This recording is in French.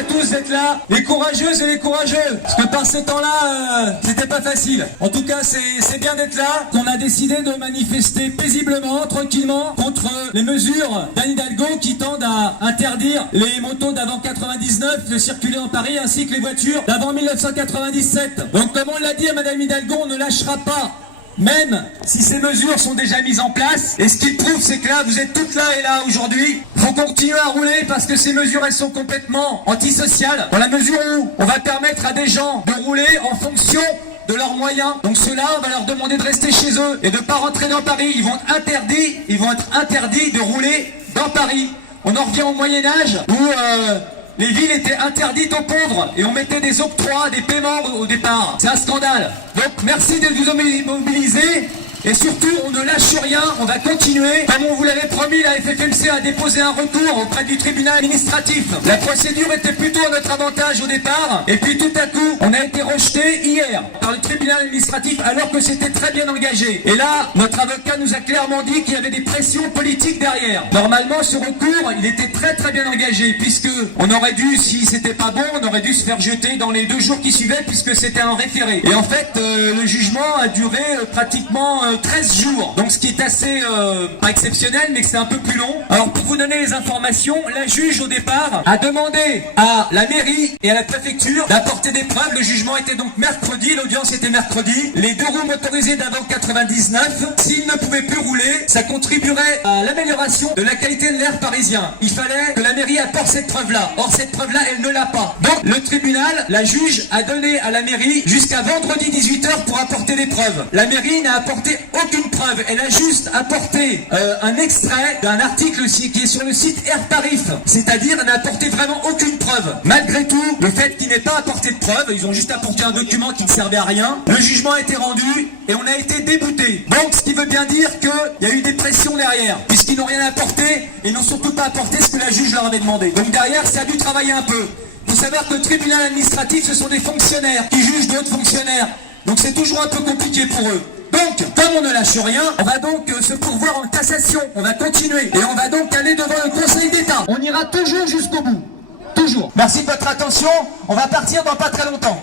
à tous d'être là, les courageuses et les courageux, parce que par ces temps-là, c'était pas facile. En tout cas, c'est bien d'être là, qu'on a décidé de manifester paisiblement, tranquillement, contre les mesures d'Anne Hidalgo qui tendent à interdire les motos d'avant 99 de circuler en Paris, ainsi que les voitures d'avant 1997. Donc comme on l'a dit à Madame Hidalgo, on ne lâchera pas, même si ces mesures sont déjà mises en place. Et ce qui prouve, c'est que là, vous êtes toutes là et là aujourd'hui. Il faut continuer à rouler parce que ces mesures, elles sont complètement antisociales, dans la mesure où on va permettre à des gens de rouler en fonction de leurs moyens. Donc ceux-là, on va leur demander de rester chez eux et de ne pas rentrer dans Paris. Ils vont être interdits de rouler dans Paris. On en revient au Moyen-Âge où les villes étaient interdites aux pauvres et on mettait des octrois, des paiements au départ. C'est un scandale. Donc merci de vous mobiliser. Et surtout, on ne lâche rien, on va continuer. Comme on vous l'avait promis, la FFMC a déposé un recours auprès du tribunal administratif. La procédure était plutôt à notre avantage au départ. Et puis tout à coup, on a été rejeté hier par le tribunal administratif alors que c'était très bien engagé. Et là, notre avocat nous a clairement dit qu'il y avait des pressions politiques derrière. Normalement, ce recours, il était très bien engagé, puisque on aurait dû, si c'était pas bon, on aurait dû se faire jeter dans les 2 jours qui suivaient, puisque c'était un référé. Et en fait, le jugement a duré pratiquement 13 jours. Donc ce qui est assez, pas exceptionnel, mais que c'est un peu plus long. Alors pour vous donner les informations, la juge au départ a demandé à la mairie et à la préfecture d'apporter des preuves. Le jugement était donc mercredi, l'audience était mercredi. Les 2 roues motorisées d'avant 99, s'ils ne pouvaient plus rouler, ça contribuerait à l'amélioration de la qualité de l'air parisien. Il fallait que la mairie apporte cette preuve-là. Or cette preuve-là, elle ne l'a pas. Donc le tribunal, la juge a donné à la mairie jusqu'à vendredi 18h pour apporter des preuves. La mairie n'a apporté aucune preuve, elle a juste apporté un extrait d'un article qui est sur le site Air Tarif, c'est-à-dire elle n'a apporté vraiment aucune preuve. Malgré tout, le fait qu'il n'ait pas apporté de preuve, ils ont juste apporté un document qui ne servait à rien, le jugement a été rendu et on a été débouté. Donc ce qui veut bien dire qu'il y a eu des pressions derrière, puisqu'ils n'ont rien apporté et n'ont surtout pas apporté ce que la juge leur avait demandé. Donc derrière, ça a dû travailler un peu. Il faut savoir que le tribunal administratif, ce sont des fonctionnaires qui jugent d'autres fonctionnaires. Donc c'est toujours un peu compliqué pour eux. Donc, comme on ne lâche rien, on va donc se pourvoir en cassation. On va continuer. Et on va donc aller devant le Conseil d'État. On ira toujours jusqu'au bout. Toujours. Merci de votre attention. On va partir dans pas très longtemps.